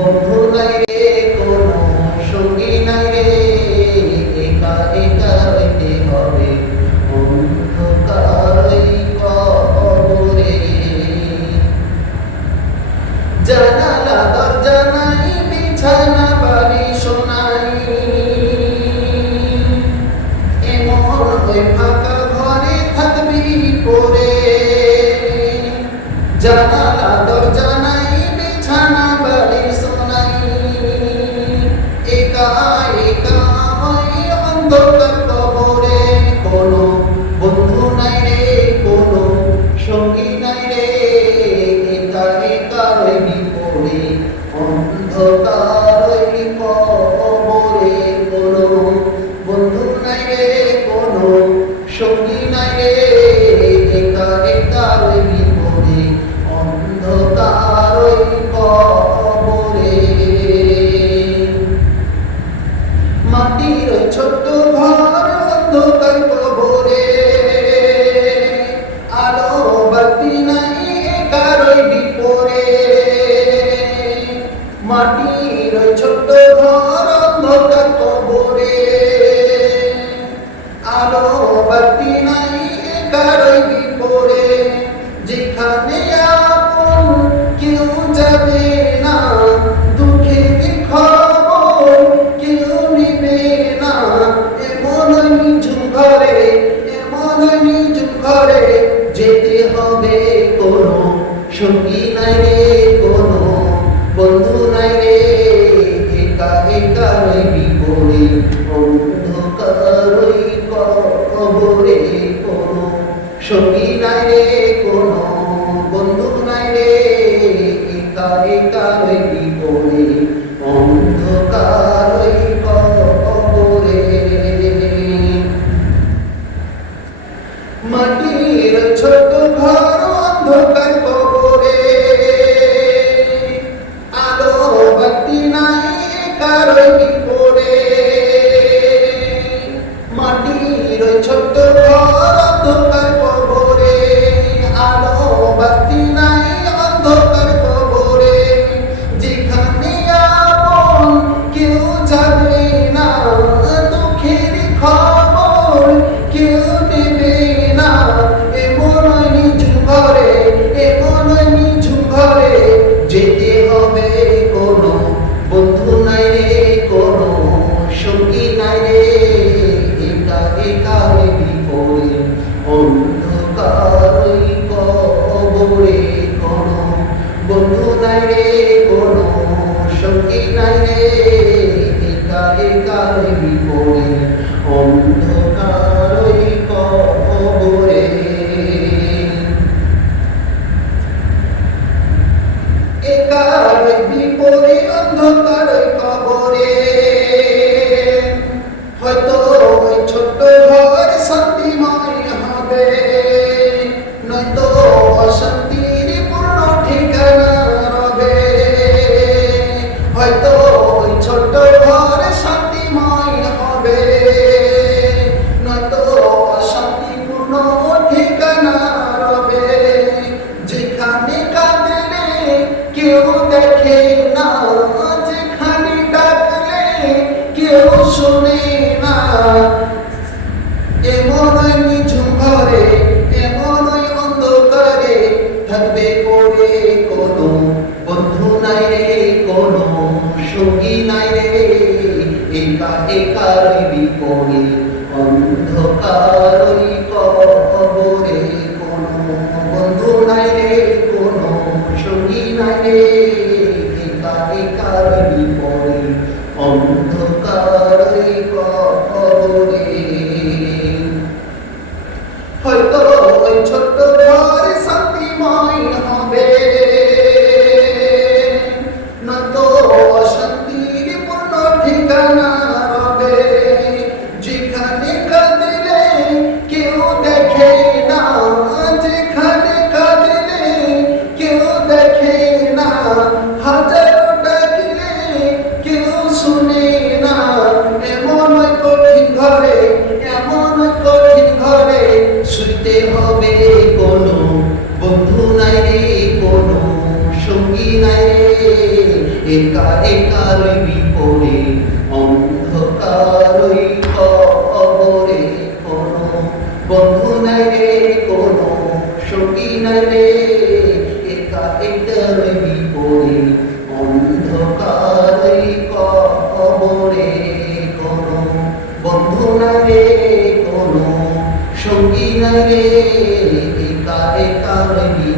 বন্ধু নাই রে কোনো সঙ্গী নাই রে, একা একা রইতে হবে অন্ধকার ওই কবরে। জানালা দরজা নাই, বিছানা বালিশ নাই, এমন ওই ফাঁকা ঘরে থাকবি পড়ে। জানালা দরজা নাই, বিছানা বালিশ নাই, একা একা ওই অন্ধকার কবরে। কোনো বন্ধু নাই রে কোনো সঙ্গী নাই রে, একা একা রইবি পড়ে অন্ধকার ওই কবরে। কোনো বন্ধু নাই রে কোনো সঙ্গী নাই রে, একা একা রইবি পড়ে অন্ধকার ওই কবরে। মাটির ছোট্ট ঘর অন্ধকার কবরে, আলো বাতি নাই, একা রইবি পড়ে। মাটির ছোট্ট ঘর অন্ধকার কবরে, আলো বাতি নাই, একা রইবি পড়ে। যেখানে আপন কেউ যাবে না, দুঃখের খবর কেউ নিবে না, এমন নিঝুম ঘরে, এমন নিঝুম ঘরে যেতে হবে। কোনো সঙ্গী নাই রে কোনো বন্ধু নাই রে, একা একা রইবি পড়ে অন্ধকার ওই কবরে। কোনো সঙ্গী নাই রে কোনো বন্ধু নাই রে, একা একা রইবি পড়ে অন্ধকার ওই কবরে। মাটির ছোট ঘর অন্ধকার কবরে, আলো বাতি নাই, একা রইবি পড়ে। মাটির ছোট ঘর অন্ধকার কবরে, আলো বাতি নাই, অন্ধকার কবরে। যেখানে আপন কেউ যাবে না, দুঃখের খবর কেউ নেবে না, এমন নিঝুম ঘরে, এমন নিঝুম ঘরে যেতে হবে। কোনো বন্ধু নাই রে কোনো সঙ্গী নাই রে, একা একা রইবি পড়ে অন্ধকার ওই কবরে। কোনো বন্ধু নাই রে কোনো সঙ্গী নাই রে, একা একা রইবি পড়ে অন্ধকার ওই কবরে। একা রইবি পড়ে অন্ধকার ওই কবরে। হয়তো ওই ছোট্ট ঘর শান্তিময় হবে, নয়তো অশান্তির পূর্ণ ঠিকানা রবে। হয়তো ওই ছোট্ট ঘর শান্তিময় হবে, নয়তো অশান্তিপূর্ণ ঠিকানা রবে। যেখানে কাঁদলে কেউ দেখে না, যেখানে ডাকলে কেউ শোনে না, এমন নিঝুম ঘরে, এমন অন্ধকারে থাকবে পড়ে। কোনো বন্ধু নাই রে কোনো সঙ্গী নাই রে, একা একা রইবি পড়ে অন্ধকার ওই কবরে। কোনো বন্ধু নাই রে কোনো সঙ্গী নাই রে, একা একা রইবি পড়ে অন্ধকার ওই কবরে। হয়তো ওই ছোট্ট ঘর শান্তিময় হবে, নয়তো অশান্তির পূর্ণ ঠিকানা রবে। যেখানে কাঁদলে কেউ দেখে না, যেখানে কাঁদলে কেউ দেখে না, একা একা রইবি পড়ে অন্ধকারই কবরে, কোনো বন্ধু নাই রে, কোনো সঙ্গী নাই রে, একা একা রইবি পড়ে অন্ধকারই কবরে, কোনো বন্ধু নাই রে, কোনো সঙ্গী নাই রে, একা একা রইবি